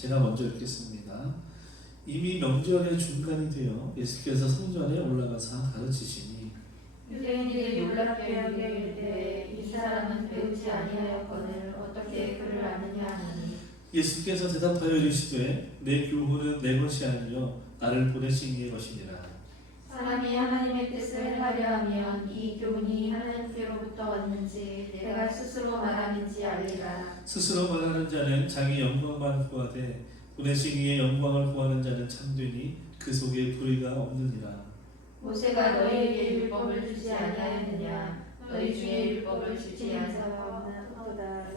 제가 먼저 읽겠습니다. 이미 명절의 중간이 되어 예수께서 성전에 올라가서 가르치시니 유대인들이 놀랍게 하게 이르되 이 사람은 배우지 아니하였거늘 어떻게 그를 아느냐 하니 예수께서 대답하여 이르시되 내 교훈은 내 것이 아니요 나를 보내신 이의 것이니라. 사람이 하나님의 뜻을 하려 하면 이 교훈이 하나님께로부터 왔는지 내가 스스로 말하는지 알리라. 스스로 말하는 자는 자기 영광만 구하되 보내신 이의 영광을 구하는 자는 참되니 그 속에 불의가 없느니라. 모세가 너희에게 율법을 주지 아니하였느냐 너희 중에 율법을 주지 않사오다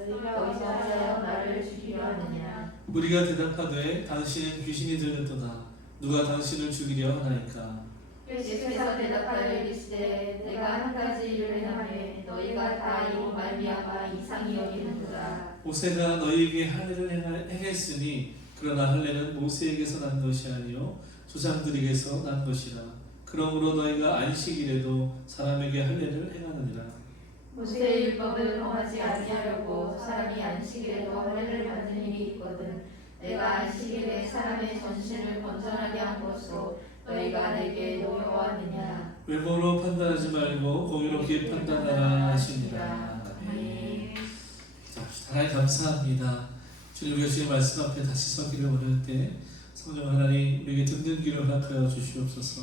너희가 어디서 하여 나를 죽이려 하느냐. 우리가 대답하되 당신은 귀신이 들렸도다. 누가 당신을 죽이려 하나이까. 예수께서 대답하여 이르시되 내가 한 가지 일을 행하매 너희가 다 이로 말미암아 이상히 여기는도다. 모세가 너희에게 할례를 행했으니 그러나 할례는 모세에게서 난 것이 아니요 조상들에게서 난 것이라. 그러므로 너희가 안식일에도 사람에게 할례를 행하느니라. 모세의 율법을 범하지 아니하려고 사람이 안식일에도 할례를 받는 일이 있거든 내가 안식일에 사람의 전신을 건전하게 한 것으로 너희가 내게 노여워하느냐. 외모로 판단하지 말고 공의롭게 판단하라 하시니라. 아멘. 자, 하나님 감사합니다. 주님 우리가 주의 말씀 앞에 다시 서기를 원할 때 성령 하나님 우리에게 듣는 귀를 허락하여 주시옵소서.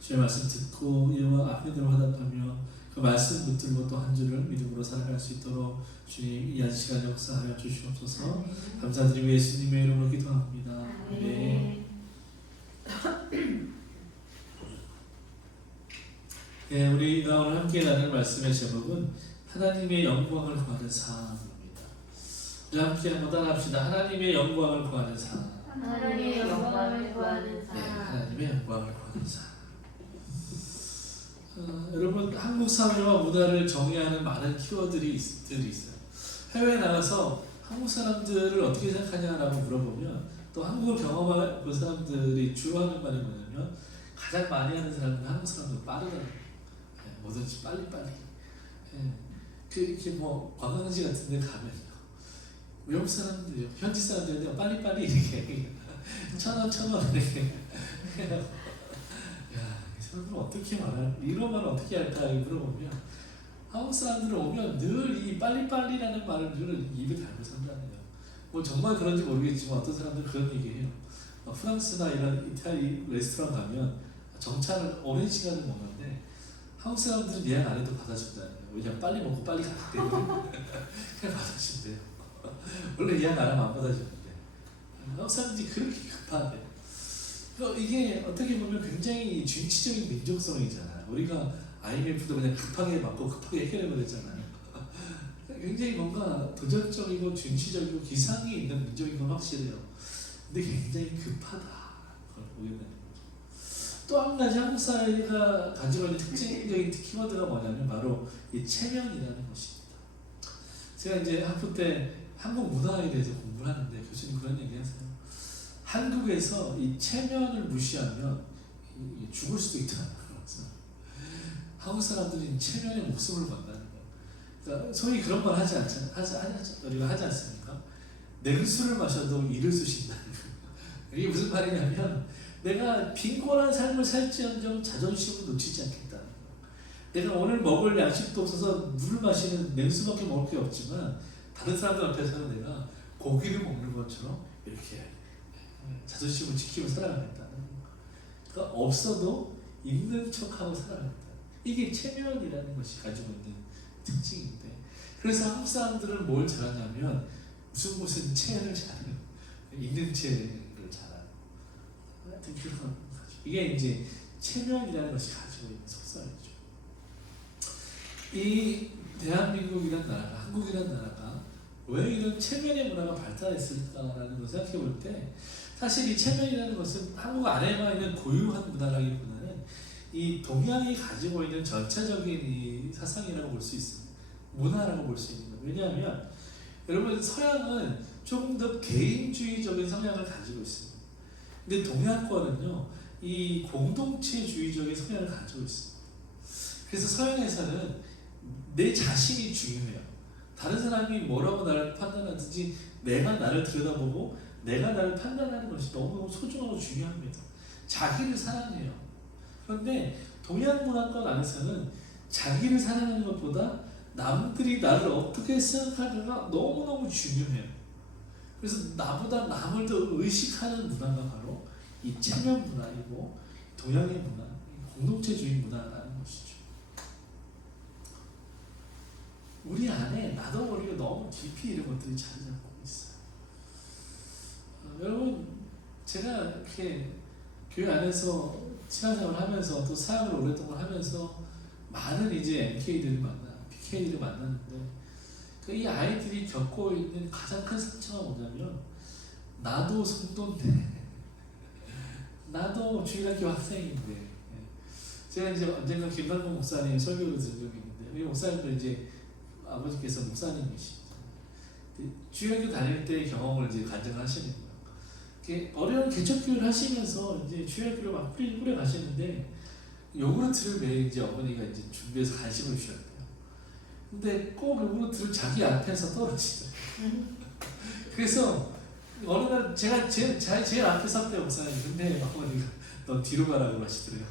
주의 말씀 듣고 이와 앞에대로 화답하며 그 말씀 붙들고 또 한 주를 믿음으로 살아갈 수 있도록 주님 이 한 시간 역사하여 주시옵소서. 감사드리고 예수님의 이름으로 기도합니다. 아멘. 네, 우리가 오늘 함께 나눌 말씀의 제목은 하나님의 영광을 구하는 삶입니다. 우리 함께 한번 따라합시다. 하나님의 영광을 구하는 삶. 하나님의 영광을 구하는 네, 삶. 하나님의 영광을 구하는 삶. 여러분 한국 사회와 문화를 정의하는 많은 키워드들이 있어요. 해외에 나가서 한국 사람들을 어떻게 생각하냐라고 물어보면 또 한국을 경험한 그 사람들이 주로 하는 말이 뭐냐면 가장 많이 하는 사람은 한국 사람들 빠르다는 거예요. 뭐든지 빨리빨리. 이렇게 뭐 관광지 같은 데 가면요. 외국 사람들이요. 현지 사람들은요. 빨리빨리 이렇게 천원 이렇게. 야, 이 사람들은 어떻게 이런 말을 어떻게 할까 물어보면 한국 사람들은 오면 늘 이 빨리빨리라는 말을 늘 입에 달고 산다네요. 뭐 정말 그런지 모르겠지만 어떤 사람들은 그런 얘기해요. 프랑스나 이런 이탈리 레스토랑 가면 정차를 오랜 시간을 먹는데 한국 사람들은 예약 안 해도 받아준다네요. 왜냐면 빨리 먹고 빨리 가기 때문에 그냥 받아준대요. 원래 예약 안 하면 안 받아주는데 한국 사람들이 그렇게 급하대요. 이게 어떻게 보면 굉장히 준치적인 민족성이잖아요. 우리가 IMF도 그냥 급하게 맞고 급하게 해결해버렸잖아요. 굉장히 뭔가 도전적이고 준치적이고 기상이 있는 민족인 건 확실해요. 근데 굉장히 급하다. 그걸 보게 되는 거죠. 또 한 가지 한국 사회가 가지고 있는 특징적인 키워드가 뭐냐면 바로 이 체면이라는 것입니다. 제가 이제 학부 때 한국 문화에 대해서 공부를 하는데 교수님 그런 얘기 하세요. 한국에서 이 체면을 무시하면 죽을 수도 있다는 거죠. 한국 사람들이 체면에 목숨을 건다는 거예요. 그러니까 소위 그런 말 하지 않습니까? 냉수를 마셔도 이를 쑤신다는 거예요. 이게 무슨 말이냐면 내가 빈곤한 삶을 살지언정 자존심을 놓치지 않겠다는 거예요. 내가 오늘 먹을 양식도 없어서 물을 마시는 냉수밖에 먹을 게 없지만 다른 사람들 앞에서는 내가 고기를 먹는 것처럼 이렇게 자존심을 지키고 살아가겠다는 거예요. 그러니까 없어도 있는 척하고 살아가겠다. 이게 체면이라는 것이 가지고 있는 특징인데 그래서 한국 사람들은 뭘 잘하냐면 무슨 곳은 체를 잘해요. 있는 체를 잘하고 이게 이제 체면이라는 것이 가지고 있는 속성이죠. 이 대한민국이라는 나라가 한국이라는 나라가 왜 이런 체면의 문화가 발달했을까라는 걸 생각해 볼 때 사실 이 체면이라는 것은 한국 안에만 있는 고유한 문화라기보다는 이 동양이 가지고 있는 전체적인 이 사상이라고 볼 수 있습니다. 문화라고 볼 수 있는 거예요. 왜냐하면 여러분 서양은 조금 더 개인주의적인 성향을 가지고 있습니다. 근데 동양권은요 이 공동체주의적인 성향을 가지고 있습니다. 그래서 서양에서는 내 자신이 중요해요. 다른 사람이 뭐라고 나를 판단하든지 내가 나를 들여다보고 내가 나를 판단하는 것이 너무너무 소중하고 중요합니다. 자기를 사랑해요. 그런데 동양 문화권 안에서는 자기를 사랑하는 것보다 남들이 나를 어떻게 생각하는가 너무너무 중요해요. 그래서 나보다 남을 더 의식하는 문화가 바로 이 체면 문화이고 동양의 문화, 공동체주의 문화라는 것이죠. 우리 안에 나도 모르게 너무 깊이 이런 것들이 자리 잡고 있어요. 여러분, 제가 이렇게 교회 안에서 신앙생활을 하면서 또 사역을 오랫동안 하면서 많은 이제 MK들을 PK들을 만났는데 이 아이들이 겪고 있는 가장 큰 상처가 뭐냐면 나도 성도인데 나도 주일학교 학생인데 제가 이제 언젠가 김남국 목사님 설교를 들은 적이 있는데 우리 목사님도 이제 아버지께서 목사님이십니다. 주일학교 다닐 때의 경험을 이제 간증하시는 거예요. 어려운 개척교육을 하시면서 이제 주일학교를 막 뿌려 가시는데 요구르트를 매일 이제 어머니가 이제 준비해서 간식을 주셨대요. 근데 꼭 요구르트를 자기 앞에서 떨어지더라고요. 그래서 어느 날 제가 제일 앞에 섰대요, 목사님. 근데 어머니가 너 뒤로 가라고 하시더래요.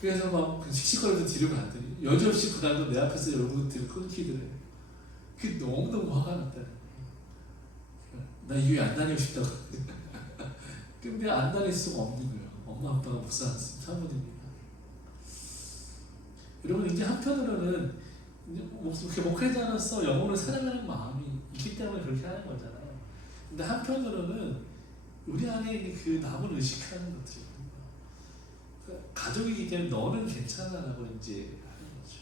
그래서 막 씩씩거리면서 뒤로 갔더니 여지없이 그날도 내 앞에서 요구르트를 끊기더래요. 그게 너무너무 화가 났다는 거예요. 나 이 교회 안 다니고 싶다고. 근데 안 다닐 수가 없는 거예요. 엄마 아빠가 목사였습니다. 사모님이. 여러분 이제 한편으로는 이렇게 목회자로서 영혼을 사랑하는 마음이 있기 때문에 그렇게 하는 거잖아요. 근데 한편으로는 우리 안에 있는 그 남을 의식하는 것들이 있는 거야. 그러니까 가족이기 때문에 너는 괜찮아라고 이제 하는 거죠.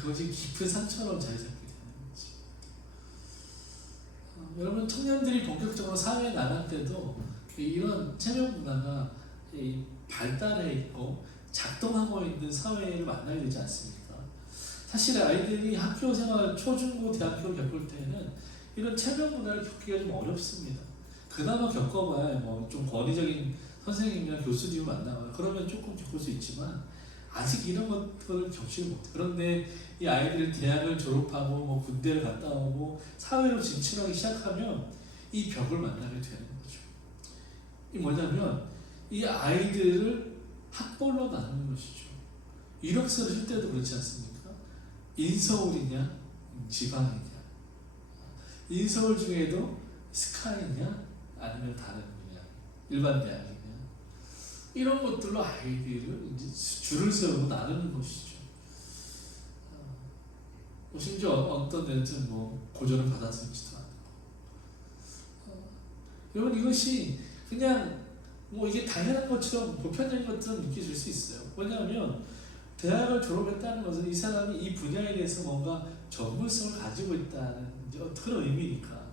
그것이 깊은 상처로 자리 잡게 되는 거지. 여러분 청년들이 본격적으로 사회에 나갈 때도 이런 체면 문화가 발달해 있고 작동하고 있는 사회를 만나게 되지 않습니까? 사실 아이들이 학교 생활, 초중고, 대학교를 겪을 때는 이런 체면 문화를 겪기가 좀 어렵습니다. 그나마 겪어봐야 뭐 좀 권위적인 선생님이나 교수님을 만나거나 그러면 조금 겪을 수 있지만 아직 이런 것들을 겪지를 못해. 그런데 이 아이들이 대학을 졸업하고 뭐 군대를 갔다 오고 사회로 진출하기 시작하면 이 벽을 만나게 되는 거죠. 이 뭐냐면 이 아이들을 학벌로 나누는 것이죠. 이력서를 쓸 때도 그렇지 않습니까? 인서울이냐, 지방이냐, 인서울 중에도 스카이냐, 아니면 다른 그냥 일반 대학이냐, 이런 것들로 아이들을 이제 줄을 세우고 나누는 것이죠. 심지어 어떤 데는 뭐 고전을 받아들이지도 않고. 여러분 이것이 그냥 뭐 이게 당연한 것처럼 보편적인 것처럼 느껴질 수 있어요. 왜냐하면 대학을 졸업했다는 것은 이 사람이 이 분야에 대해서 뭔가 전문성을 가지고 있다는 이제 그런 의미니까.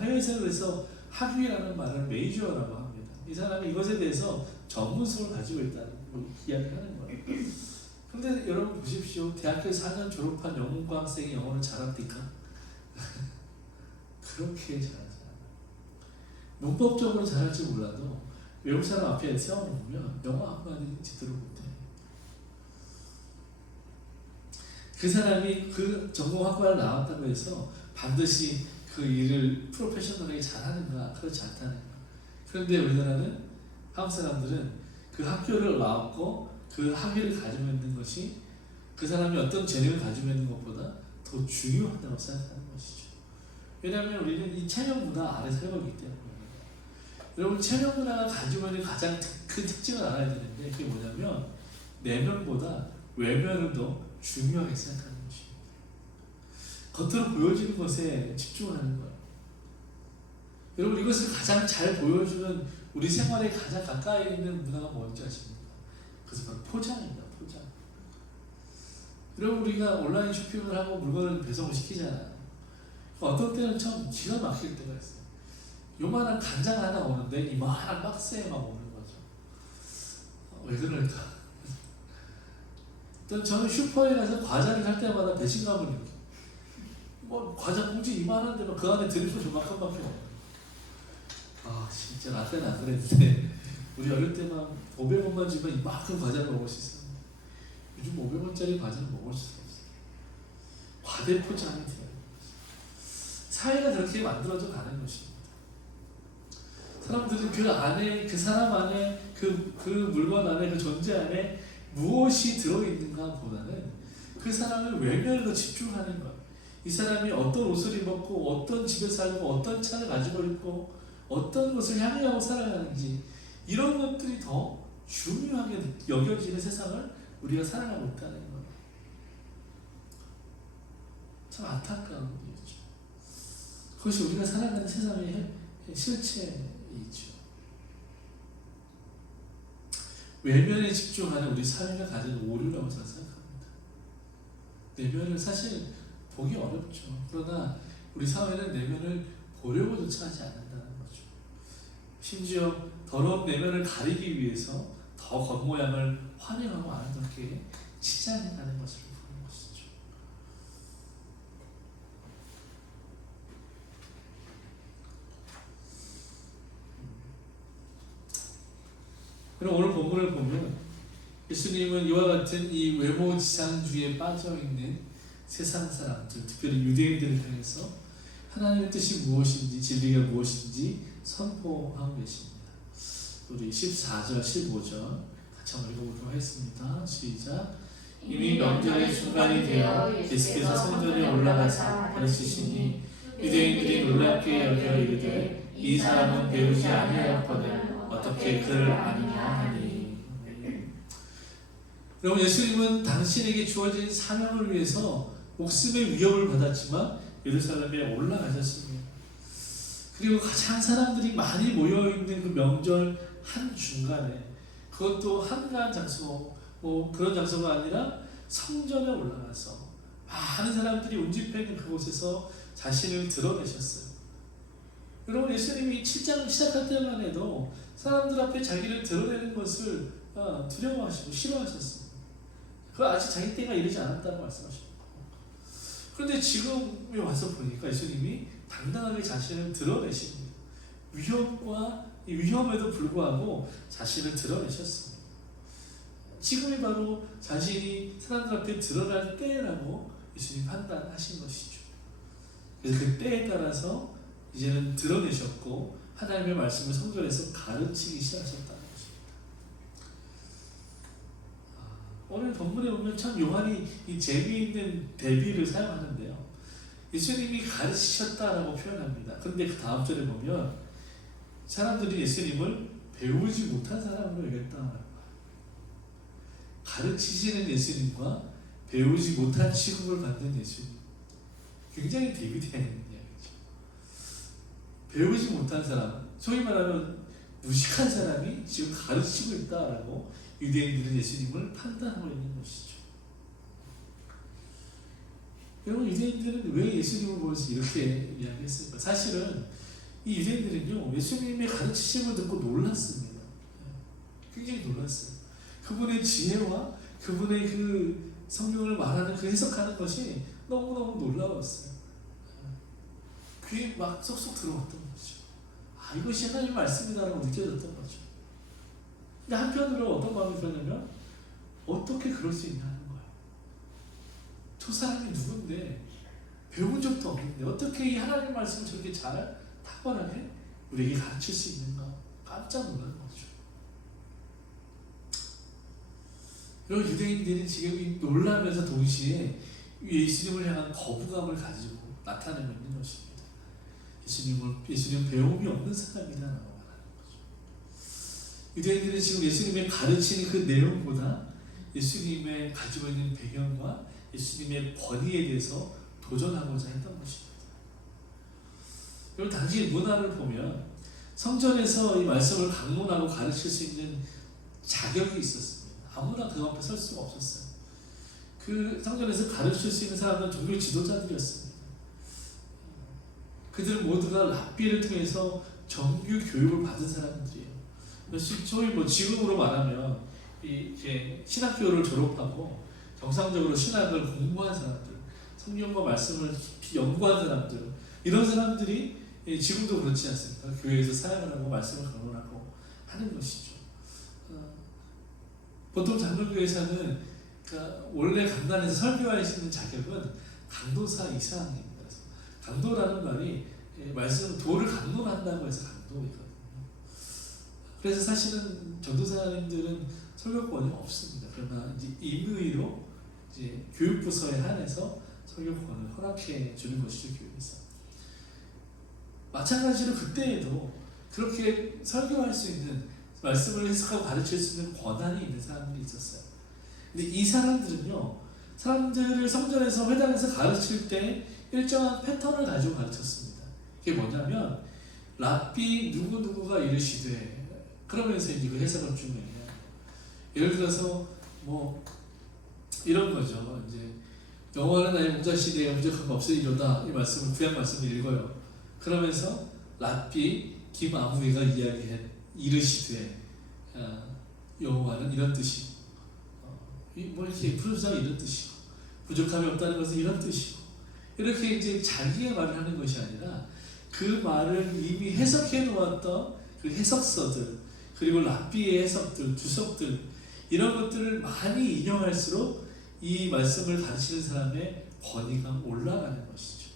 해외에서 그래서 학위라는 말을 메이저라고 합니다. 이 사람이 이것에 대해서 전문성을 가지고 있다는 이야기하는 거예요. 그런데 여러분 보십시오. 대학교 4년 졸업한 영문과학생이 영어를 잘합니까? 그렇게 잘하지 않아요. 문법적으로 잘할지 몰라도 외국 사람 앞에 세워놓으면 영어 한마디 제대로 못해. 그 사람이 그 전공학과를 나왔다고 해서 반드시 그 일을 프로페셔널하게 잘하는가? 그렇지 않다는 거야. 그런데 우리나라는 한국 사람들은 그 학교를 나왔고 그 학위를 가지고 있는 것이 그 사람이 어떤 재능을 가지고 있는 것보다 더 중요하다고 생각하는 것이죠. 왜냐하면 우리는 이 체면 문화 아래 살고 있기 때문에. 여러분 체면 문화가 가지고 있는 가장 큰 특징을 알아야 되는데 그게 뭐냐면 내면보다 외면을 더 중요하게 생각하는 것입니다. 겉으로 보여지는 것에 집중을 하는 거예요. 여러분 이것을 가장 잘 보여주는 우리 생활에 가장 가까이 있는 문화가 뭔지 아십니까? 그래서 바로 포장입니다. 포장. 여러분 우리가 온라인 쇼핑을 하고 물건을 배송을 시키잖아요. 어떤 때는 참 기가 막힐 때가 있어요. 요만한 간장 하나 오는데 이만한 박스에 막 오는 거죠. 왜 그럴까? 또 저는 슈퍼에 가서 과자를 살 때마다 배신감을 느껴요. 뭐 과자 봉지 이만한데 그 안에 들이고 저만큼밖에 없어요. 아 진짜 나 때는 안 그랬는데 우리 어릴 때만 500원만 주면 이만큼 과자를 먹을 수 있었는데 요즘 500원짜리 과자를 먹을 수가 없어요. 과대 포장이 돼요. 사회가 그렇게 만들어져 가는 것입니다. 사람들은 그 안에, 그 사람 안에, 그 물건 안에, 그 존재 안에 무엇이 들어있는가 보다는 그 사람의 외면에 더 집중하는 것. 이 사람이 어떤 옷을 입었고, 어떤 집에 살고, 어떤 차를 가지고 있고, 어떤 것을 향유하고 살아가는지, 이런 것들이 더 중요하게 여겨지는 세상을 우리가 살아가고 있다는 거예요. 참 안타까운 일이죠. 그것이 우리가 살아가는 세상의 실체이죠. 외면에 집중하는 우리 사회가 가진 오류라고 저는 생각합니다. 내면을 사실 보기 어렵죠. 그러나 우리 사회는 내면을 보려고조차 하지 않는다는 거죠. 심지어 더러운 내면을 가리기 위해서 더 겉모양을 환영하고 아름답게 치장하는 것을 보는 것이죠. 그럼 오늘 본문을 보면 예수님은 이와 같은 이 외모지상주의에 빠져있는 세상 사람들, 특별히 유대인들을 향해서 하나님의 뜻이 무엇인지, 진리가 무엇인지 선포하고 계십니다. 우리 14절, 15절 같이 한번 읽어보도록 하겠습니다. 시작. 이미 명절의 중간이 되어 예수께서 성전에 올라가사 가르치시니 유대인들이 놀랍게 여겨 이르되 이 사람은 배우지 아니하였거늘 어떻게 그를 아느냐 하니. 여러분, 예수님은 당신에게 주어진 사명을 위해서 목숨의 위협을 받았지만 예루살렘에 올라가셨습니다. 그리고 가장 사람들이 많이 모여있는 그 명절 한중간에, 그것도 한가한 장소, 그런 장소가 아니라 성전에 올라가서 많은 사람들이 운집해 그곳에서 자신을 드러내셨어요. 여러분, 예수님이 7장을 시작할 때만 해도 사람들 앞에 자기를 드러내는 것을 두려워하시고 싫어하셨습니다. 그 아직 자기 때가 이르지 않았다고 말씀하십니다. 그런데 지금에 와서 보니까 예수님이 당당하게 자신을 드러내십니다. 위험에도 불구하고 자신을 드러내셨습니다. 지금이 바로 자신이 사람들 앞에 드러날 때라고 예수님 판단하신 것이죠. 그래서 그 때에 따라서 이제는 드러내셨고 하나님의 말씀을 성전에서 가르치기 시작하셨다는 것입니다. 오늘 본문에 보면 참 요한이 이 재미있는 대비를 사용하는데요. 예수님이 가르치셨다라고 표현합니다. 그런데 그 다음 절에 보면 사람들이 예수님을 배우지 못한 사람으로 여겼다. 가르치시는 예수님과 배우지 못한 취급을 받는 예수님, 굉장히 대비되어 있는 이야기죠. 배우지 못한 사람, 소위 말하면 무식한 사람이 지금 가르치고 있다라고 유대인들은 예수님을 판단하고 있는 것이죠. 여러분, 유대인들은 왜 예수님을 보면서 이렇게 이야기했을까? 사실은 이 유대인들은요, 예수님의 가르치심을 듣고 놀랐습니다. 굉장히 놀랐어요. 그분의 지혜와 그분의 그 성경을 말하는 그 해석하는 것이 너무너무 놀라웠어요. 귀에 막 쏙쏙 들어왔던 거죠. 이것이 하나님의 말씀이다라고 느껴졌던 거죠. 근데 한편으로 어떤 마음이 들었냐면, 어떻게 그럴 수 있냐 하는 거예요. 저 사람이 누군데, 배운 적도 없는데 어떻게 이 하나님의 말씀을 저렇게 잘 탁월하게 우리에게 가르칠 수 있는가? 깜짝 놀란 거죠. 여러분, 유대인들이 지금 놀라면서 동시에 예수님을 향한 거부감을 가지고 나타내고 있는 것입니다. 예수님은 배움이 없는 사람이다라고 말하는 거죠. 유대인들은 지금 예수님의 가르치는 그 내용보다 예수님의 가지고 있는 배경과 예수님의 권위에 대해서 도전하고자 했던 것입니다. 여러분, 당시 문화를 보면 성전에서 이 말씀을 강론하고 가르칠 수 있는 자격이 있었습니다. 아무나 그 앞에 설 수가 없었어요. 그 성전에서 가르칠 수 있는 사람들은 종교 지도자들이었습니다. 그들 모두가 랍비를 통해서 정규 교육을 받은 사람들이에요. 소위 지금으로 말하면 이제 신학교를 졸업하고 정상적으로 신학을 공부한 사람들, 성경과 말씀을 깊이 연구한 사람들, 이런 사람들이 지금도 그렇지 않습니까? 교회에서 사역을 하고 말씀을 강론하고 하는 것이죠. 보통 장로교회에서는 원래 강단에서 설교할 수 있는 자격은 강도사 이상입니다. 강도라는 말이 말씀 도를 강론한다고 해서 강도이거든요. 그래서 사실은 전도사님들은 설교권이 없습니다. 그러나 이제 임의로 이제 교육부서에 한해서 설교권을 허락해 주는 것이죠, 교회에서. 마찬가지로 그때에도 그렇게 설교할 수 있는, 말씀을 해석하고 가르칠 수 있는 권한이 있는 사람들이 있었어요. 근데 이 사람들은요, 사람들을 성전에서 회당에서 가르칠 때 일정한 패턴을 가지고 가르쳤습니다. 그게 뭐냐면 랍비 누구누구가 이르시되, 그러면서 이제 그 해석을 쭉 해요. 예를 들어서 뭐 이런 거죠. 이제 여호와는 나의 목자시되 부족함 없으리로다, 이 말씀을 구약 말씀을 읽어요. 그러면서 랍비 김아무이가 이르시되 여호와는 이런 뜻이고, 뭐 이렇게 풀어주자면 이런 뜻이고, 부족함이 없다는 것은 이런 뜻이고, 이렇게 이제 자기의 말을 하는 것이 아니라 그 말을 이미 해석해 놓았던 그 해석서들, 그리고 랍비의 해석들, 주석들, 이런 것들을 많이 인용할수록 이 말씀을 가르치는 사람의 권위가 올라가는 것이죠.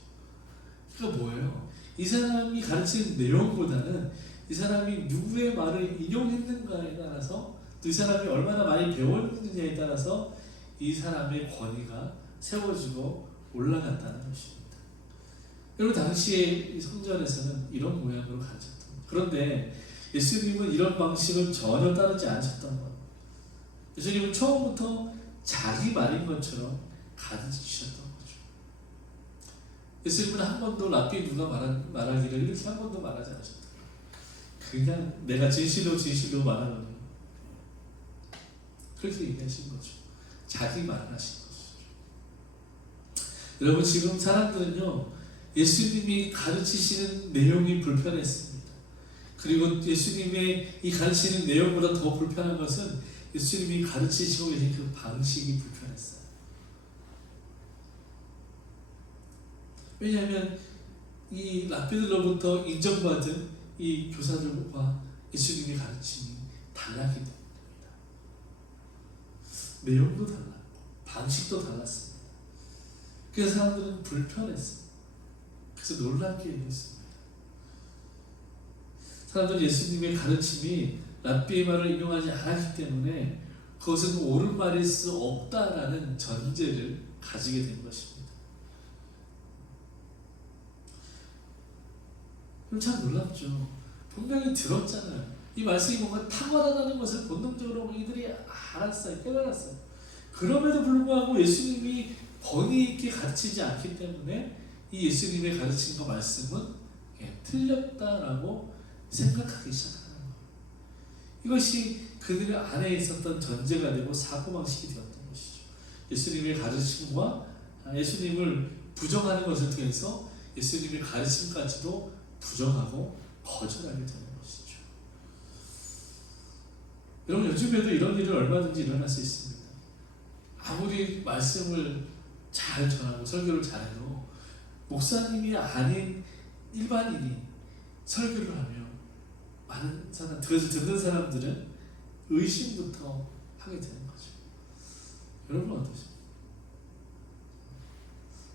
그러니까 뭐예요? 이 사람이 가르치는 내용보다는 이 사람이 누구의 말을 인용했는가에 따라서, 또 이 사람이 얼마나 많이 배웠느냐에 따라서 이 사람의 권위가 세워지고 올라간다는 것입니다. 여러분, 당시에 성전에서는 이런 모양으로 가르쳤던 거예요. 그런데 예수님은 이런 방식을 전혀 따르지 않으셨던 거예요. 예수님은 처음부터 자기 말인 것처럼 가르치셨던 거죠. 예수님은 한 번도 랍비 누가 말하기를 이렇게 한 번도 말하지 않으셨다. 그냥 내가 진실로 말하거든요. 그렇게 얘기하신 거죠. 자기 말을 하신 거죠. 여러분, 지금 사람들은요, 예수님이 가르치시는 내용이 불편했습니다. 그리고 예수님의 이 가르치는 내용보다 더 불편한 것은 예수님이 가르치시고 계신 그 방식이 불편했어요. 왜냐하면 이 랍비들로부터 인정받은 이 교사들과 예수님의 가르침이 달랐기 때문입니다. 내용도 달랐고 방식도 달랐습니다. 그래서 사람들은 불편했습니다. 그래서 놀랍게 얘기했습니다. 사람들은 예수님의 가르침이 랍비의 말을 인용하지 않았기 때문에 그것은 옳은 말일 수 없다라는 전제를 가지게 된 것입니다. 그럼 참 놀랍죠. 분명히 들었잖아요. 이 말씀이 뭔가 탁월하다는 것을 본능적으로 이들이 알았어요. 깨달았어요. 그럼에도 불구하고 예수님이 권위 있게 가르치지 않기 때문에 이 예수님의 가르침과 말씀은 틀렸다라고 생각하기 시작하는 거예요. 이것이 그들 안에 있었던 전제가 되고 사고방식이 되었던 것이죠. 예수님의 가르침과 예수님을 부정하는 것을 통해서 예수님의 가르침까지도 부정하고 거절하게 되는 것이죠. 여러분, 요즘에도 이런 일은 얼마든지 일어날 수 있습니다. 아무리 말씀을 잘 전하고 설교를 잘해도 목사님이 아닌 일반인이 설교를 하며 많은 사람, 그것을 듣는 사람들은 의심부터 하게 되는 거죠. 여러분 어떠십니까?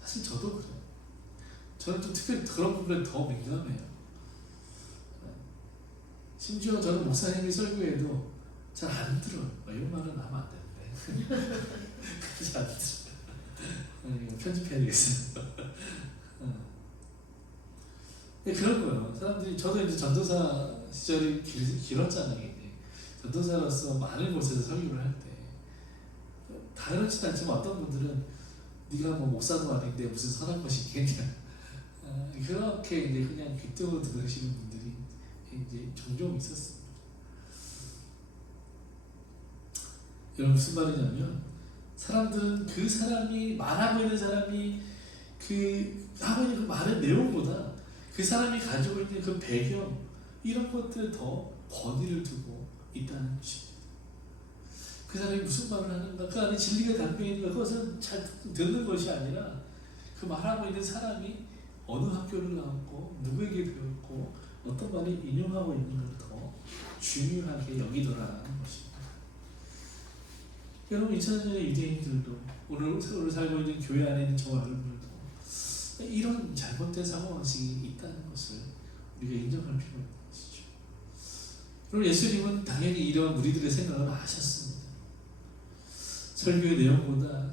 사실 저도 그래요. 저는 좀 특별히 그런 부분에 더 민감해요. 심지어 저는 목사님이 설교해도 잘 안 들어요. 이런 말은 하면 안 되는데. 그렇지 안 들어요. 편집해야 되겠어요. 그런 거예요. 사람들이, 저도 이제 전도사 시절이 길었잖아요. 이제. 전도사로서 많은 곳에서 설교를 할 때 다 그렇진 않지만 어떤 분들은 네가 뭐 목사도 아닌데 무슨 선한 것이 있겠냐, 그렇게 이제 그냥 귀등으로 들으시는 분들이 이제 종종 있었습니다. 여러분, 무슨 말이냐면 사람들은 그 사람이 말하고 있는 사람이 그 하고 있는 그 말의 내용보다 그 사람이 가지고 있는 그 배경, 이런 것들에 더 권위를 두고 있다는 것입니다. 그 사람이 무슨 말을 하는가, 그 안에 진리가 담겨 있는가, 그것은 잘 듣는 것이 아니라 그 말하고 있는 사람이 어느 학교를 나왔고 누구에게 배웠고 어떤 말을 인용하고 있는 것을 더 중요하게 여기더라는 것입니다. 여러분, 2000년의 유대인들도 오늘 살고 있는 교회 안에 있는 저와 여러분들도 이런 잘못된 사고방식이 있다는 것을 우리가 인정할 필요가 있는 것이죠. 그럼 예수님은 당연히 이런 우리들의 생각을 아셨습니다. 설교의 내용보다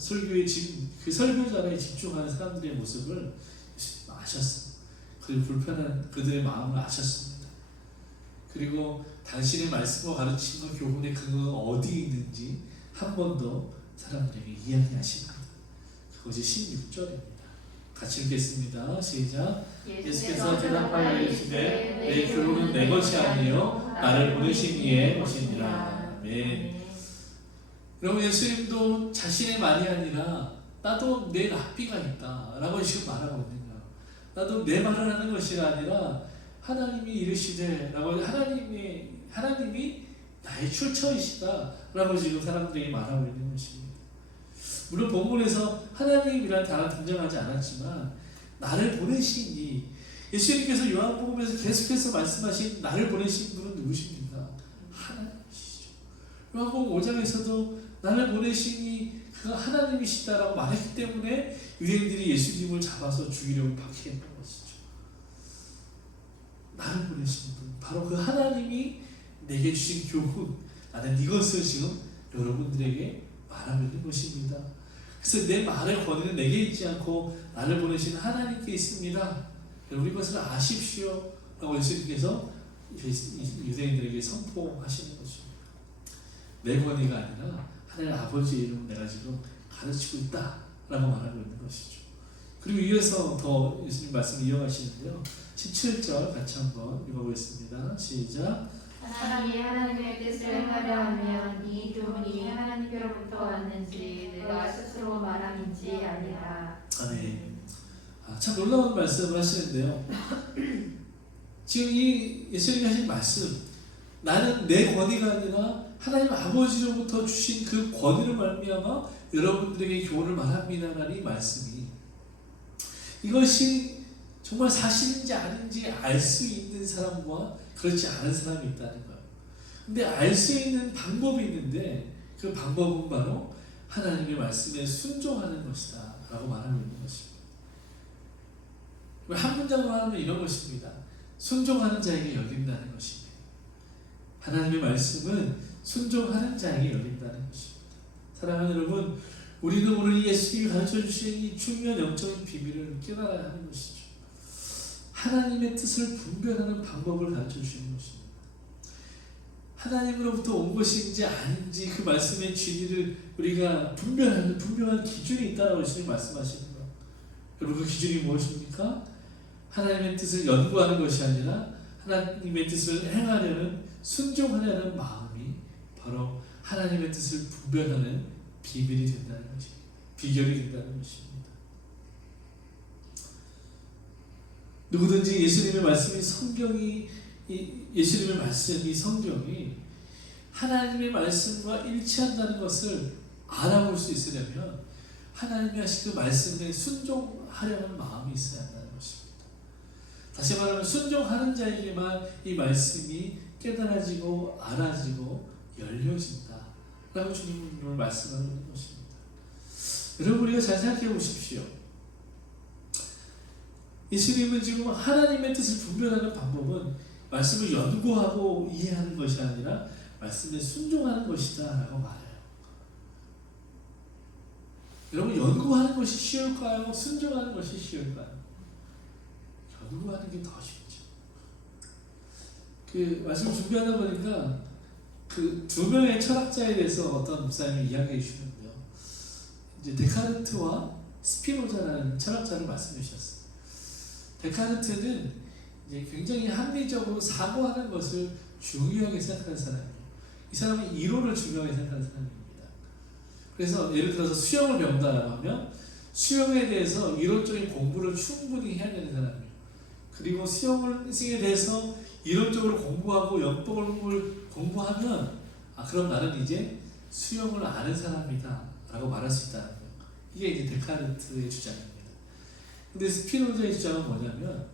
그 설교자에 집중하는 사람들의 모습을 예수님 아셨습니다. 그리고 불편한 그들의 마음을 아셨습니다. 그리고 당신의 말씀과 가르침과 교훈의 근거가 어디 있는지 한 번 더 사람들에게 이야기하십니다. 그것이 16절입니다. 같이 읽겠습니다. 시작. 예수께서 대답하여 이르시되 내 교훈은 내 것이 아니요 나를 보내신 이의 것이니라. 아멘. 여러분, 예수님도 자신의 말이 아니라 나도 내 랍비가 있다 라고 지금 말하고 있는 거예요. 나도 내 말을 하는 것이 아니라 하나님이 이르시되 라고, 하나님이 나의 출처이시다 라고 지금 사람들에게 말하고 있는 것입니다. 물론 본문에서 하나님이라는 단어 등장하지 않았지만 나를 보내신 이, 예수님께서 요한복음에서 계속해서 말씀하신 나를 보내신 분은 누구십니까? 하나님이시죠. 요한복음 5장에서도 나를 보내시니 그가 하나님이시다라고 말했기 때문에 유대인들이 예수님을 잡아서 죽이려고 박해했던 것이죠. 나를 보내신 분, 바로 그 하나님이 내게 주신 교훈, 나는 이것을 지금 여러분들에게 말하고 있는 것입니다. 그래서 내 말의 권위는 내게 있지 않고 나를 보내신 하나님께 있습니다. 여러분 이것을 아십시오 라고 예수님께서 유대인들에게 선포하시는 것입니다. 내 권위가 아니라 하나님 아버지의 이름을 내가 지금 가르치고 있다 라고 말하고 있는 것이죠. 그리고 이어서 더 예수님 말씀을 이어가시는데요. 17절 같이 한번 읽어보겠습니다. 시작. 사람이 하나님의 뜻을 행하려 하면 이 교훈이 하나님께로부터 왔는지 내가 스스로 말함인지 아니라. 아멘. 참 놀라운 말씀을 하시는데요. 지금 이 예수님이 하신 말씀, 나는 내 권위가 아니라 하나님 아버지로부터 주신 그 권위를 말미암아 여러분들에게 교훈을 말합니다라는 이 말씀이, 이것이 정말 사실인지 아닌지 알 수 있는 사람과 그렇지 않은 사람이 있다는 거예요. 근데 알 수 있는 방법이 있는데 그 방법은 바로 하나님의 말씀에 순종하는 것이다 라고 말하고 있는 것입니다. 한 문장으로 하면 이런 것입니다. 순종하는 자에게 열린다는 것입니다. 하나님의 말씀은 순종하는 자에게 열린다는 것입니다. 사랑하는 여러분, 우리는 오늘 예수님이 가르쳐 주신 이 중요한 영적인 비밀을 깨달아야 하는 것이죠. 하나님의 뜻을 분별하는 방법을 가르쳐 주시는 것입니다. 하나님으로부터 온 것인지 아닌지 그 말씀의 진리를 우리가 분별하는 분명한 기준이 있다고 예수님 말씀하시는 거예요. 여러분 그 기준이 무엇입니까? 하나님의 뜻을 연구하는 것이 아니라 하나님의 뜻을 행하려는, 순종하려는 마음이 바로 하나님의 뜻을 분별하는 비밀이 된다는 것입니다. 비결이 된다는 것입니다. 누구든지 예수님의 말씀이 예수님의 말씀이 성경이 하나님의 말씀과 일치한다는 것을 알아볼 수 있으려면 하나님이 하신 그 말씀에 순종하려는 마음이 있어야 한다는 것입니다. 다시 말하면 순종하는 자에게만 이 말씀이 깨달아지고 알아지고 열려진다 라고 주님은 오늘 말씀하는 것입니다. 여러분 우리가 잘 생각해 보십시오. 예수님은 지금 하나님의 뜻을 분별하는 방법은 말씀을 연구하고 이해하는 것이 아니라 말씀에 순종하는 것이다 라고 말해요. 여러분 연구하는 것이 쉬울까요? 순종하는 것이 쉬울까요? 연구하는 게 더 쉽죠. 그 말씀 준비하다 보니까 그 두 명의 철학자에 대해서 어떤 목사님이 이야기해 주시는데요. 이제 데카르트와 스피노자라는 철학자를 말씀해 주셨어요. 데카르트는 이제 굉장히 합리적으로 사고하는 것을 중요하게 생각하는 사람이에요. 이 사람은 이론을 중요하게 생각하는 사람입니다. 그래서 예를 들어서 수영을 배운다라고 하면 수영에 대해서 이론적인 공부를 충분히 해야 되는 사람이에요. 그리고 수영에 대해서 이론적으로 공부하고 영법을 공부하면 그럼 나는 이제 수영을 아는 사람이다 라고 말할 수 있다는 거예요. 이게 이제 데카르트의 주장입니다. 근데 스피노자의 주장은 뭐냐면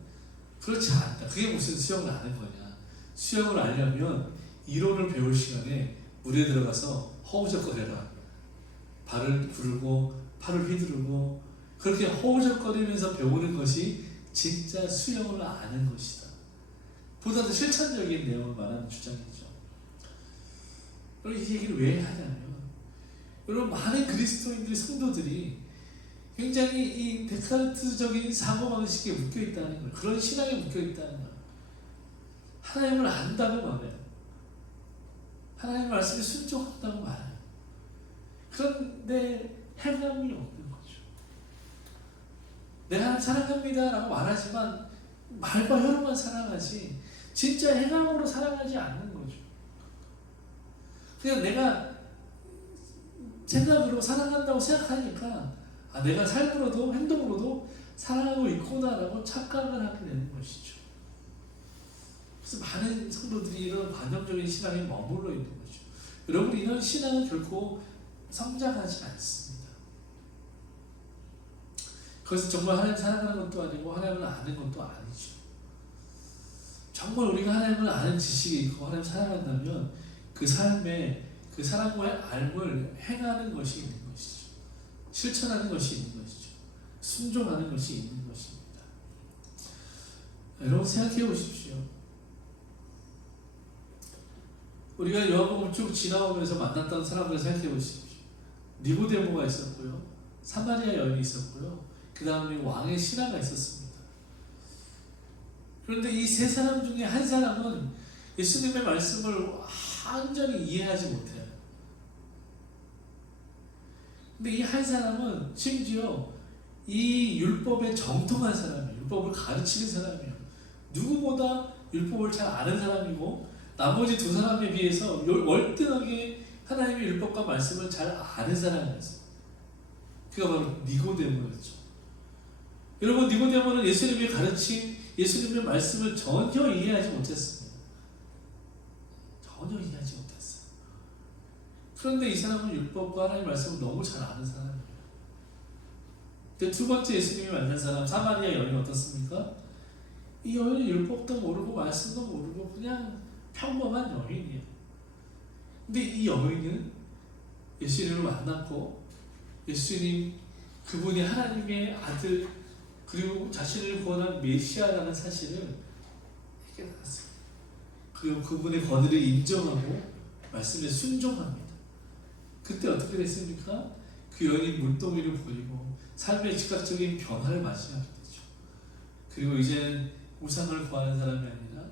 그렇지 않다. 그게 무슨 수영을 아는 거냐. 수영을 알려면 이론을 배울 시간에 물에 들어가서 허우적거려라. 발을 구르고 팔을 휘두르고 그렇게 허우적거리면서 배우는 것이 진짜 수영을 아는 것이다. 보다 더 실천적인 내용을 말하는 주장이죠. 여러분 이 얘기를 왜 하냐면 여러분 많은 그리스도인들 성도들이 굉장히 이 데카르트적인 사고방식에 묶여있다는 거예요. 그런 신앙에 묶여있다는 거예요. 하나님을 안다고 말해요. 하나님 말씀에 순종한다고 말해요. 그런데 행함이 없는 거죠. 내가 사랑합니다 라고 말하지만 말과 혀로만 사랑하지 진짜 행함으로 사랑하지 않는 거죠. 그냥 내가 생각으로 사랑한다고 생각하니까 내가 삶으로도 행동으로도 사랑하고 있구나라고 착각을 하게 되는 것이죠. 그래서 많은 성도들이 이런 관념적인 신앙에 머물러 있는 거죠. 여러분 이런 신앙은 결코 성장하지 않습니다. 그것은 정말 하나님 사랑하는 것도 아니고 하나님을 아는 것도 아니죠. 정말 우리가 하나님을 아는 지식이 있고 하나님 사랑한다면 그 삶에 그 사랑과의 알을 행하는 것이 있는 것이죠. 실천하는 것이 있는 것이죠. 순종하는 것이 있는 것입니다. 여러분 생각해 보십시오. 우리가 요한복음 쭉 지나오면서 만났던 사람들 생각해 보십시오. 니고데모가 있었고요. 사마리아 여인이 있었고요. 그 다음에 왕의 신하가 있었습니다. 그런데 이 세 사람 중에 한 사람은 예수님의 말씀을 완전히 이해하지 못해요. 근데 이 한 사람은 심지어 이 율법에 정통한 사람이에요. 율법을 가르치는 사람이에요. 누구보다 율법을 잘 아는 사람이고 나머지 두 사람에 비해서 월등하게 하나님의 율법과 말씀을 잘 아는 사람이었어요. 그가 바로 니고데모였죠. 여러분 니고데모는 예수님이 가르친 예수님의 말씀을 전혀 이해하지 못했습니다. 전혀 이해하지 못했어요. 그런데 이 사람은 율법과 하나님의 말씀을 너무 잘 아는 사람이에요. 두 번째 예수님이 만난 사람 사마리아 여인이 어떻습니까? 이 여인은 율법도 모르고 말씀도 모르고 그냥 평범한 여인이에요. 근데 이 여인은 예수님을 만났고 예수님 그분이 하나님의 아들 그리고 자신을 구원한 메시아라는 사실을 깨달았어요. 그리고 그분의 권위를 인정하고 말씀에 순종합니다. 그때 어떻게 됐습니까? 그 여인이 물동이를 보이고 삶의 즉각적인 변화를 맞이하게 되죠. 그리고 이제는 우상을 구하는 사람이 아니라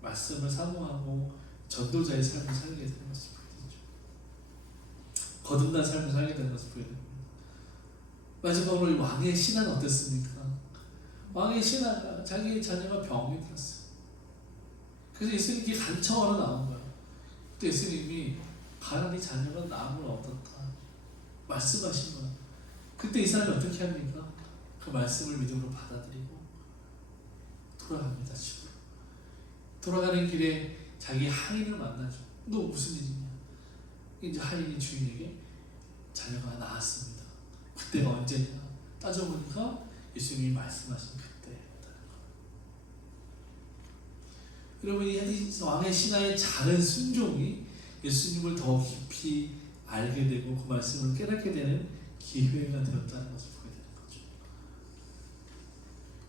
말씀을 사모하고 전도자의 삶을 살게 되는 것을 보여주죠. 거듭난 삶을 살게 되는 것을 보여줍니다. 마지막으로 왕의 신하는 어땠습니까? 왕의 신하가 자기 자녀가 병이 들었어요. 그래서 예수님께 간청하러 나온 거예요. 그때 예수님이 가난이 자녀가 나음을 얻었다 말씀하신 거예요. 그때 이 사람이 어떻게 합니까? 그 말씀을 믿음으로 받아들이고 돌아갑니다. 집으로. 돌아가는 길에 자기 하인을 만나죠. 너 무슨 일이냐? 이제 하인이 주인에게 자녀가 나았습니다. 그때가 언제냐? 따져보니까 예수님이 말씀하신 그때였다는 거예요. 여러분 이 왕의 신하의 작은 순종이 예수님을 더 깊이 알게 되고 그 말씀을 깨닫게 되는 기회가 되었다는 것을 보게 되는 거죠.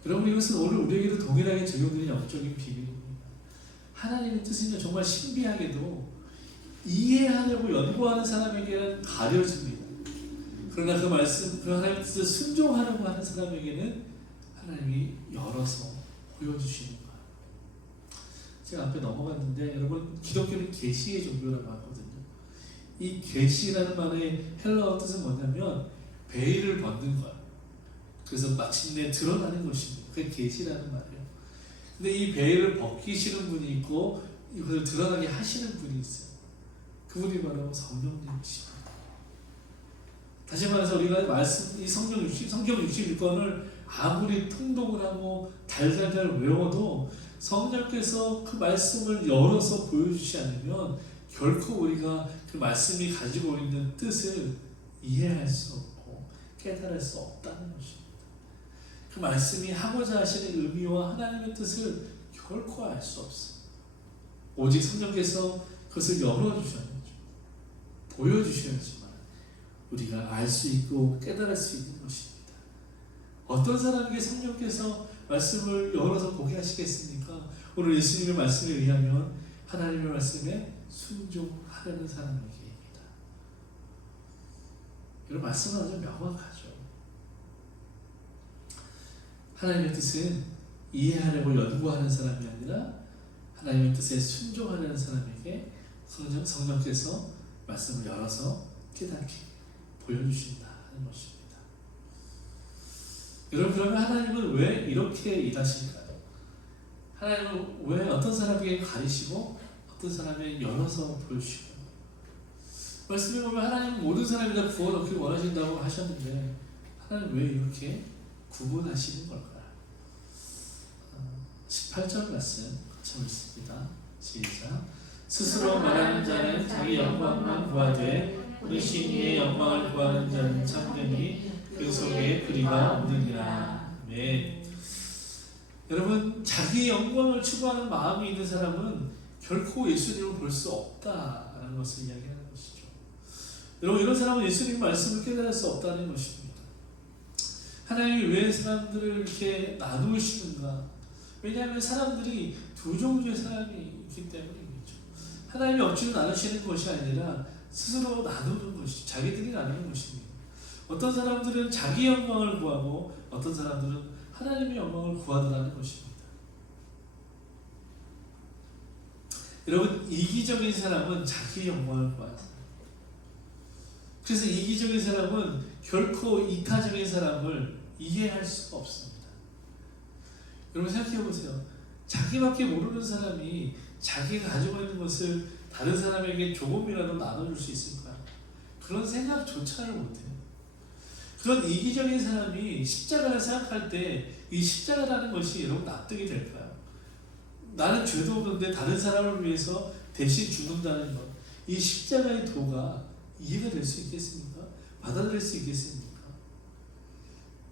여러분 이것은 오늘 우리에게도 동일하게 적용되는 영적인 비밀입니다. 하나님의 뜻은요 정말 신비하게도 이해하려고 연구하는 사람에게는 가려집니다. 그러나 그 말씀, 그 하나님의 뜻을 순종하려고 하는 사람에게는 하나님이 열어서 보여주시는 거예요. 제가 앞에 넘어갔는데 여러분 기독교는 계시의 종교라고 하거든요. 이 계시라는 말의 헬라어 뜻은 뭐냐면 베일을 벗는 거예요. 그래서 마침내 드러나는 것입니다. 그게 계시라는 말이에요. 근데 이 베일을 벗기시는 분이 있고 이것을 드러나게 하시는 분이 있어요. 그분이 바로 성령님이십니다. 다시 말해서 우리가 말씀 이 성경 66권을 아무리 통독을 하고 달달달 외워도 성령께서 그 말씀을 열어서 보여주지 않으면 결코 우리가 그 말씀이 가지고 있는 뜻을 이해할 수 없고 깨달을 수 없다는 것입니다. 그 말씀이 하고자 하시는 의미와 하나님의 뜻을 결코 알 수 없어요. 오직 성령께서 그것을 열어주셔야죠. 보여주셔야지만 우리가 알 수 있고 깨달을 수 있는 것입니다. 어떤 사람에게 성령께서 말씀을 열어서 보게 하시겠습니까? 오늘 예수님의 말씀에 의하면 하나님의 말씀에 순종하려는 사람에게입니다. 이런 말씀은 아주 명확하죠. 하나님의 뜻은 이해하려고 연구하는 사람이 아니라 하나님의 뜻에 순종하려는 사람에게 성령께서 말씀을 열어서 깨닫게 보여주신다 하는 것입니다. 여러분, 그러면 하나님은 왜 이렇게 일하실까요? 하나님은 왜 어떤 사람에게 가리시고 어떤 사람에게 열어서 보여주시고, 말씀에 보면 하나님은 모든 사람이 다 구원 얻기를 원하신다고 하셨는데 하나님 왜 이렇게 구분하시는 걸까요? 18절 말씀 같이 읽습니다. 시작. 스스로 말하는 자는 자기 영광만 구하되 오직 이의 영광을 구하는 자는 참되니 그 속에 불의가 없느니라. 아멘. 여러분, 자기 영광을 추구하는 마음이 있는 사람은 결코 예수님을 볼 수 없다라는 것을 이야기하는 것이죠. 여러분, 이런 사람은 예수님 말씀을 깨달을 수 없다는 것입니다. 하나님이 왜 사람들을 이렇게 나누시는가? 왜냐하면 사람들이 두 종류의 사람이 있기 때문이죠. 하나님이 억지로 나누시는 것이 아니라 스스로 나누는 것이, 자기들이 나누는 것입니다. 어떤 사람들은 자기 영광을 구하고 어떤 사람들은 하나님의 영광을 구하더라는 것입니다. 여러분, 이기적인 사람은 자기 영광을 구하는 사람. 그래서 이기적인 사람은 결코 이타적인 사람을 이해할 수가 없습니다. 여러분, 생각해 보세요. 자기밖에 모르는 사람이 자기가 가지고 있는 것을 다른 사람에게 조금이라도 나눠줄 수 있을까요? 그런 생각조차를 못해요. 그런 이기적인 사람이 십자가를 생각할 때 이 십자가라는 것이 여러분 납득이 될까요? 나는 죄도 없는데 다른 사람을 위해서 대신 죽는다는 것, 이 십자가의 도가 이해가 될 수 있겠습니까? 받아들일 수 있겠습니까?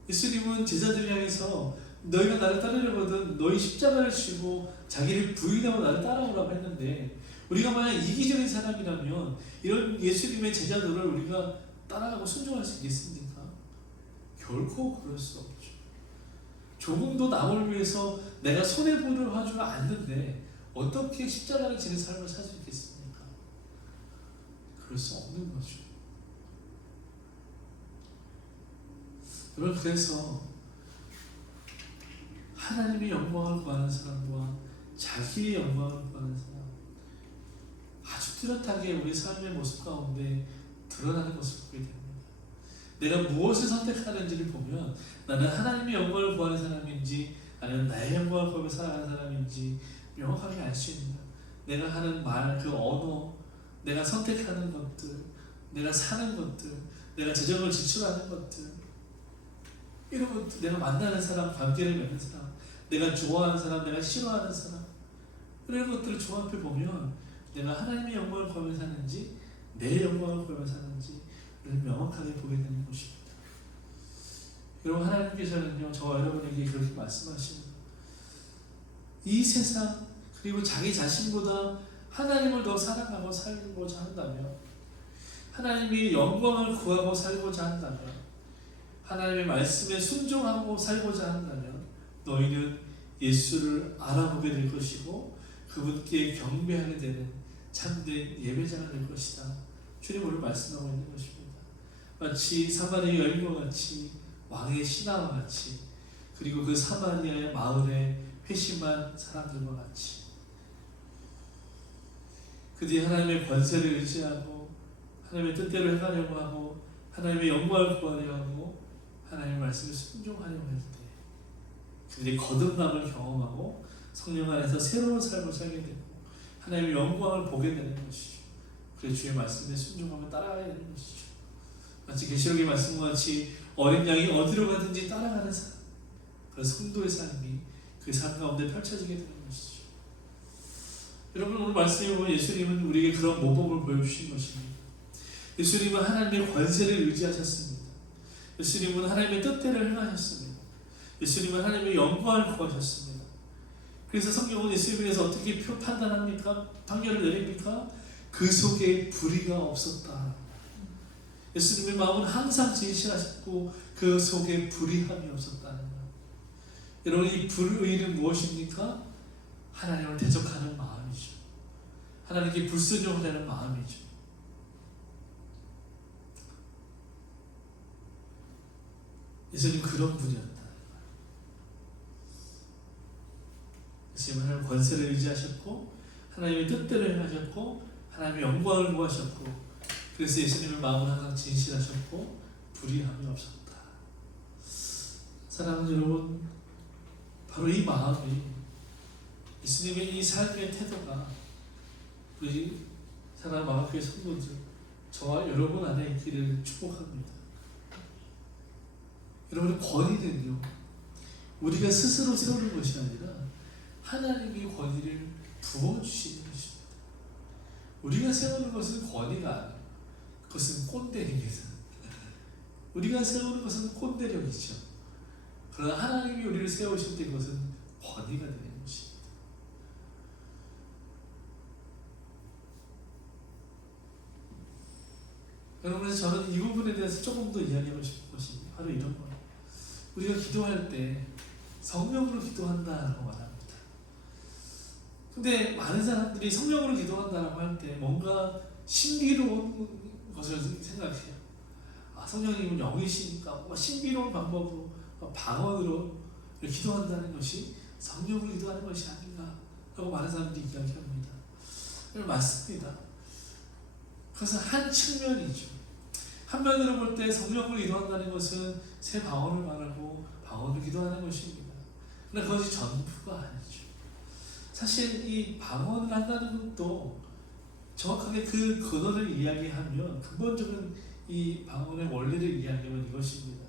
예수님은 제자들 향해서 너희가 나를 따르려거든 너희 십자가를 지고 자기를 부인하고 나를 따라오라고 했는데, 우리가 만약 이기적인 사람이라면 이런 예수님의 제자들을 우리가 따라가고 순종할 수 있겠습니까? 결코 그럴 수 없죠. 조금도 남을 위해서 내가 손해보는 화주가 않는데 어떻게 십자가를 지는 삶을 살 수 있겠습니까? 그럴 수 없는 거죠. 여러분, 그래서 하나님의 영광을 구하는 사람과 자기의 영광을 구하는 사람, 아주 뚜렷하게 우리 삶의 모습 가운데 드러나는 것을 보게 됩니다. 내가 무엇을 선택하는지를 보면 나는 하나님의 영광을 구하는 사람인지 아니면 나의 영광을 구하며 살아가는 사람인지 명확하게 알 수 있는, 내가 하는 말, 그 언어, 내가 선택하는 것들, 내가 사는 것들, 내가 재정을 지출하는 것들, 이런 것들, 내가 만나는 사람, 관계를 맺는 사람, 내가 좋아하는 사람, 내가 싫어하는 사람, 이런 것들을 종합해 보면 내가 하나님의 영광을 구하며 사는지 내 영광을 구하며 사는지 명확하게 보게 되는 것입니다. 여러분, 하나님께서는요, 저와 여러분에게 그렇게 말씀하시는, 이 세상 그리고 자기 자신보다 하나님을 더 사랑하고 살고자 한다면, 하나님의 영광을 구하고 살고자 한다면, 하나님의 말씀에 순종하고 살고자 한다면 너희는 예수를 알아보게 될 것이고 그분께 경배하게 되는 참된 예배자가 될 것이다. 주님 오늘 말씀하고 있는 것입니다. 마치 사마리아 여인과 같이, 왕의 신하와 같이, 그리고 그 사마리아의 마을에 회심한 사람들과 같이, 그들이 하나님의 권세를 의지하고 하나님의 뜻대로 행하려고 하고 하나님의 영광을 구하려 하고 하나님의 말씀을 순종하려고 할 때 그들이 거듭남을 경험하고 성령 안에서 새로운 삶을 살게 되고 하나님의 영광을 보게 되는 것이죠. 그래서 주의 말씀에 순종하며 따라가야 되는 것이죠. 마치 계시록의 말씀과 같이 어린 양이 어디로 가든지 따라가는 삶, 그 성도의 삶이 그 삶 가운데 펼쳐지게 되는 것이죠. 여러분, 오늘 말씀에 보면 예수님은 우리에게 그런 모범을 보여주신 것입니다. 예수님은 하나님의 권세를 의지하셨습니다. 예수님은 하나님의 뜻대로 행하셨습니다. 예수님은 하나님의 영광을 구하셨습니다. 그래서 성경은 예수님에 대해서 어떻게 판단합니까? 판결을 내립니까? 그 속에 불의가 없었다. 예수님의 마음은 항상 진실하셨고 그 속에 불의함이 없었다는 거예요. 여러분, 이 불의는 무엇입니까? 하나님을 대적하는 마음이죠. 하나님께 불순종하는 마음이죠. 예수님 그런 분이었다. 예수님은 하나님 권세를 의지하셨고 하나님의 뜻대로 행하셨고 하나님의 영광을 구하셨고, 그래서 예수님의 마음은 항상 진실하셨고 불의함이 없었다. 사랑하는 여러분, 바로 이 마음이, 예수님의 이 삶의 태도가 우리 사랑하는 마음교회 성도들, 저와 여러분 안에 있기를 축복합니다. 여러분의 권위는요, 우리가 스스로 세우는 것이 아니라 하나님이 권위를 부어주시는 것입니다. 우리가 세우는 것은 권위가 아니에요. 그것은 꼰대입니다. 우리가 세우는 것은 꼰대력이죠. 그러나 하나님이 우리를 세우실 때 그것은 권위가 되는 것입니다. 여러분, 저는 이 부분에 대해서 조금 더 이야기하고 싶은 것이 바로 이런 거예요. 우리가 기도할 때 성령으로 기도한다라고 말합니다. 근데 많은 사람들이 성령으로 기도한다라고 할 때 뭔가 신비로운 것을 생각해요. 성령님은 영이시니까 뭔가 신비로운 방법으로, 방언으로 기도한다는 것이 성령으로 기도하는 것이 아닌가 라고 많은 사람들이 이야기합니다. 맞습니다. 그것은 한 측면이죠. 한 면으로 볼 때 성령으로 기도한다는 것은 새 방언을 말하고 방언을 기도하는 것입니다. 그러나 그것이 전부가 아니죠. 사실 이 방언을 한다는 것도 정확하게 그 근원을 이야기하면, 근본적인 이 방언의 원리를 이야기하면 이것입니다.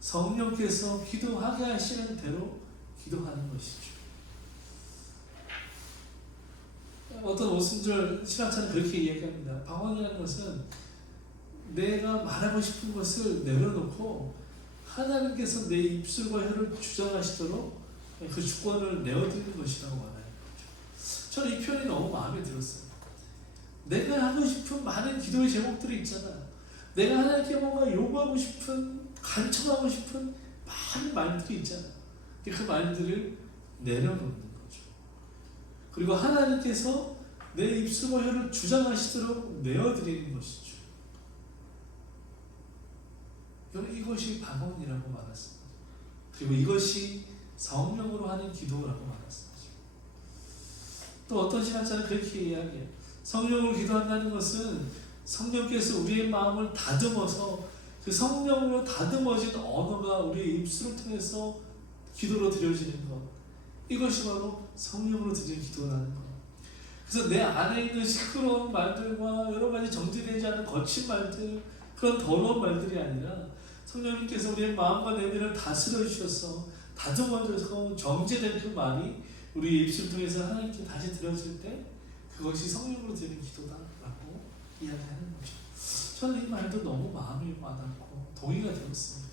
성령께서 기도하게 하시는 대로 기도하는 것이죠. 어떤 오순절 신학자는 그렇게 이야기합니다. 방언이라는 것은 내가 말하고 싶은 것을 내려놓고 하나님께서 내 입술과 혀를 주장하시도록 그 주권을 내어드리는 것이라고 말하는 거죠. 저는 이 표현이 너무 마음에 들었어요. 내가 하고 싶은 많은 기도의 제목들이 있잖아. 내가 하나님께 뭔가 요구하고 싶은, 간청하고 싶은 많은 말들이 있잖아. 근데 그 말들을 내려놓는 거죠. 그리고 하나님께서 내 입술과 혀를 주장하시도록 내어드리는 것이죠. 이것이 방언이라고 말했습니다. 그리고 이것이 성령으로 하는 기도라고 말했습니다. 또 어떤 신학자는 그렇게 이야기해요. 성령으로 기도한다는 것은 성령께서 우리의 마음을 다듬어서 그 성령으로 다듬어진 언어가 우리의 입술을 통해서 기도로 드려지는 것, 이것이 바로 성령으로 드리는 기도라는 것. 그래서 내 안에 있는 시끄러운 말들과 여러 가지 정제되지 않은 거친 말들, 그런 더러운 말들이 아니라 성령님께서 우리의 마음과 내면을 다스려 주셔서 다듬어져서 정제된 그 말이 우리 입술 통해서 하나님께 다시 들어질 때 그것이 성령으로 드리는 기도다라고 이야기하는 거죠. 저는 이 말도 너무 마음이 와닿고 동의가 되었습니다.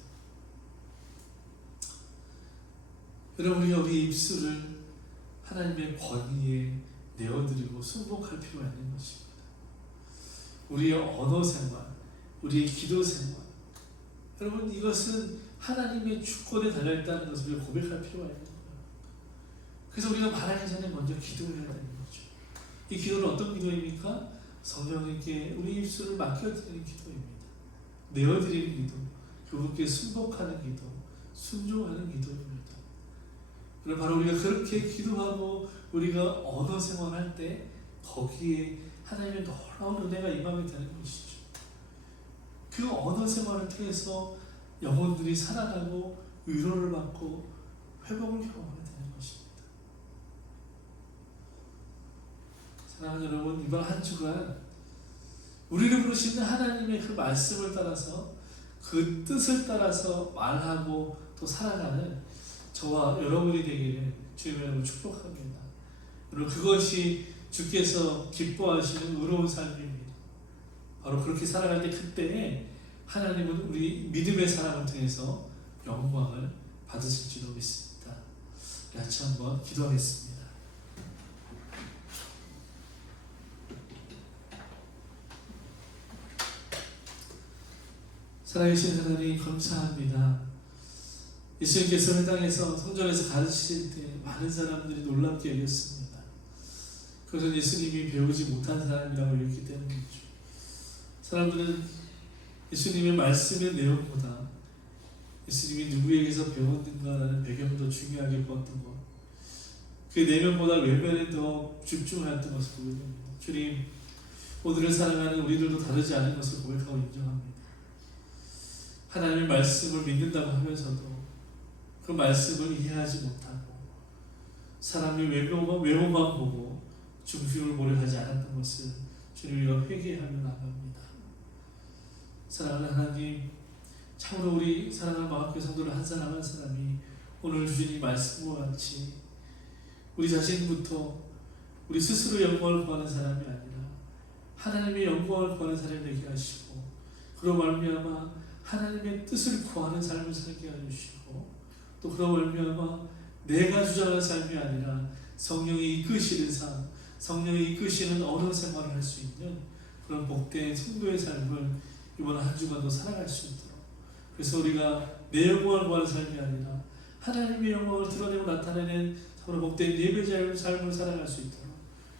여러분이 우리 입술을 하나님의 권위에 내어드리고 순복할 필요가 있는 것입니다. 우리의 언어 생활, 우리의 기도 생활, 여러분 이것은 하나님의 주권에 달려있다는 것을 고백할 필요가 있는 거예요. 그래서 우리가 말하기 전에 먼저 기도해야 되는 거죠. 이 기도는 어떤 기도입니까? 성령님께 우리 입술을 맡겨드리는 기도입니다. 내어드리는 기도, 그분께 순복하는 기도, 순종하는 기도입니다. 그럼 바로 우리가 그렇게 기도하고 우리가 언어 생활할 때 거기에 하나님의 놀라운 은혜가 임하게 되는 것이죠. 그 언어 생활을 통해서 영혼들이 살아나고 위로를 받고 회복을 경험하게 되는 것입니다. 사랑하는 여러분, 이번 한 주간 우리를 부르시는 하나님의 그 말씀을 따라서 그 뜻을 따라서 말하고 또 살아가는 저와 여러분이 되기를 주님의 이름으로 축복합니다. 그리고 그것이 주께서 기뻐하시는 의로운 삶입니다. 바로 그렇게 살아갈 때 그때에 하나님은 우리 믿음의 사람을 통해서 영광을 받으실지도 믿습니다. 같이 한번 기도하겠습니다. 살아계신 하나님 감사합니다. 예수님께서 이 땅에서 성전에서 가르치실 때 많은 사람들이 놀랍게 여겼습니다. 그것은 예수님이 배우지 못한 사람이라고 여겼기 때문이죠. 사람들은 예수님의 말씀의 내용보다 예수님이 누구에게서 배웠는가라는 배경을 더 중요하게 보았던 것, 그 내면보다 외면에 더 집중하였던 것을 보게 됩니다. 주님, 오늘을 사랑하는 우리들도 다르지 않은 것을 고백하고 인정합니다. 하나님의 말씀을 믿는다고 하면서도 그 말씀을 이해하지 못하고 사람의 외모만 보고 중심을 보려 하지 않았던 것을 주님이여 회개하며 나갑니다. 사랑하는 하나님, 참으로 우리 사랑하는 마음교회 성도를 한 사람 한 사람이 오늘 주신 이 말씀과 같이 우리 자신부터 우리 스스로 영광을 구하는 사람이 아니라 하나님의 영광을 구하는 사람이 되게 하시고, 그로 말미암아 하나님의 뜻을 구하는 삶을 살게 해주시고, 또 그로 말미암아 내가 주장하는 삶이 아니라 성령이 이끄시는 삶, 성령이 이끄시는 언어 생활을 할 수 있는 그런 복된 성도의 삶을 이번 한 주간도 살아갈 수 있도록, 그래서 우리가 내 영광을 구하는 삶이 아니라 하나님의 영광을 드러내고 나타내는 서로 복된 예배자의 삶을 살아갈 수 있도록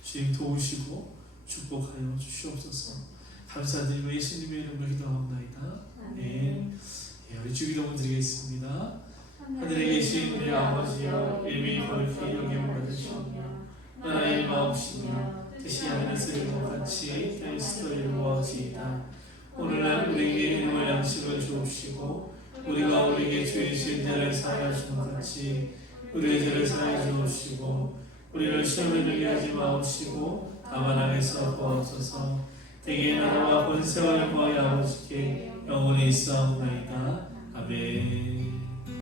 주님 도우시고 축복하여 주시옵소서. 감사드리며 예수님의 이름으로 기도합나이다. 아멘. 우리 주기도문 드리겠습니다. 하늘에 계신 우리 아버지여, 이름이 거룩히 여김을 받으시오며 나라의 마옵시며 뜻이 하늘에서 이룬 것 같이 그리스도의 이루어지이다. 오늘날 우리에게 일용할 양식을 주옵시고 우리가 우리에게 죄 지은 자를 사하여 준 것 같이 우리의 죄를 사하여 주옵시고 우리를 시험에 들게 하지 마옵시고 다만 악에서 구하옵소서. 대개의 나라와 권세와 영광이 아버지께 영원히 있사옵나이다. 아멘.